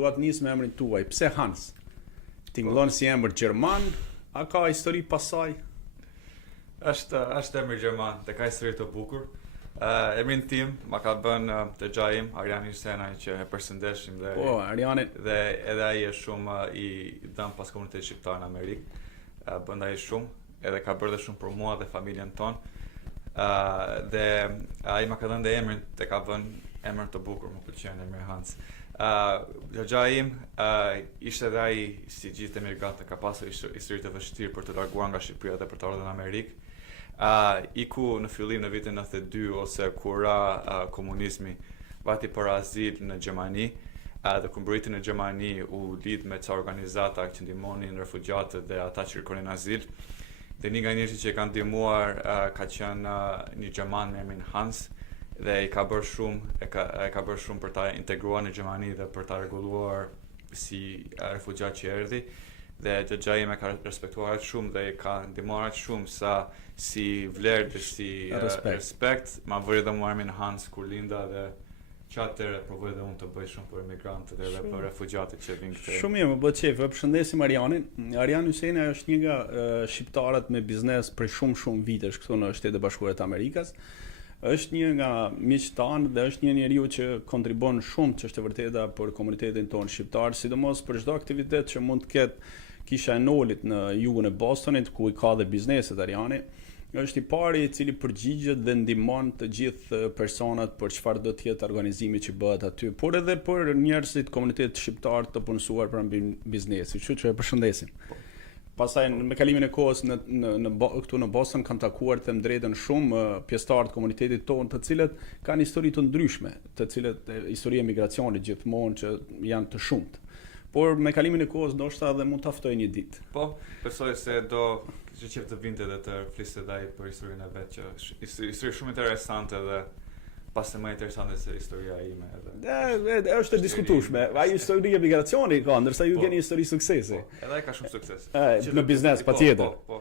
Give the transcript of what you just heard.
dua të nis me emrin tuaj. Pse Hans? Tingëllon si emër gjerman, a ka histori pasaj? Është emër gjerman, dhe ka histori të bukur. Emrin tim ma ka bën të gjajim, Ariani Senaj, që e përshëndeshim dhe Ariani. Dhe edhe ai është shumë i dëm pas komunitetit shqiptar në Amerikë. Bën ai shumë, edhe ka bërë dhe shumë për mua dhe familjen tonë. Dhe ai ma ka dhënë dhe emrin, dhe ka vënë emër të bukur, më pëlqen emri Hans. Gjajim ishte edhe ai si gjithë emigrantë, ka pasur histori të vështirë për të larguar nga Shqipëria dhe për të ardhur në Amerikë. Iku në fillim në vitin 92 ose kur komunizmi vati për azil në Gjermani, dhe kur mbriti në Gjermani u lidh me ca organizata që ndihmonin refugjatët dhe ata që kërkonin azil. Dhe një nga njerëzit që e kanë ndihmuar ka qenë një gjerman me emrin Hans, dhe e ka bërë shumë për ta integruar në Gjermani dhe për ta rregulluar si refugjat që erdhi. Dhe Gjajim e ka respektuar shumë dhe e ka ndihmuar shumë sa si vlerë dhe si respekt, ma vëri dhe mua emrin Hans kur linda dhe që atëre provoj dhe unë të bëj shumë për emigrantët dhe për refugjatët që vinë këtej. Shumë mirë, më bëhet qejf. Përshëndesim Arianin. Arian Hyseni është një nga shqiptarët me biznes për shumë vitesh këtu në Shtetet e Bashkuara të Amerikës. Është një nga miqtë tanë dhe është një njeriu që kontribon shumë ç'është e vërteta për komunitetin tonë shqiptar, sidomos për çdo aktivitet që mund të ketë kisha e Nolit në jugun e Bostonit, ku i ka dhe bizneset Ariani. Është i pari i cili përgjigjet dhe ndihmon të gjithë personat për çfarë do të jetë organizimi që bëhet aty, por edhe për njerëzit komunitetit shqiptar të punësuar pranë biznesi. Kështu që e përshëndesim. Pastaj me kalimin e kohës këtu në Boston kam takuar të drejtën shumë pjesëtarë të komunitetit tonë, të cilët kanë histori të ndryshme, të cilët histori e migracionit gjithmonë që janë të shumtë. Por me kalimin e kohës ndoshta edhe mund ta ftoj një ditë. Po, besoj se do që qef të vinte dhe të fliste dhe ai për historinë e vet, që histori shumë interesante dhe pas më interesante se historia ime edhe. Është e diskutueshme. Ai histori e migracionit ka, ndërsa ju keni histori suksesi. Edhe ai ka shumë sukses. Në biznes patjetër. Po.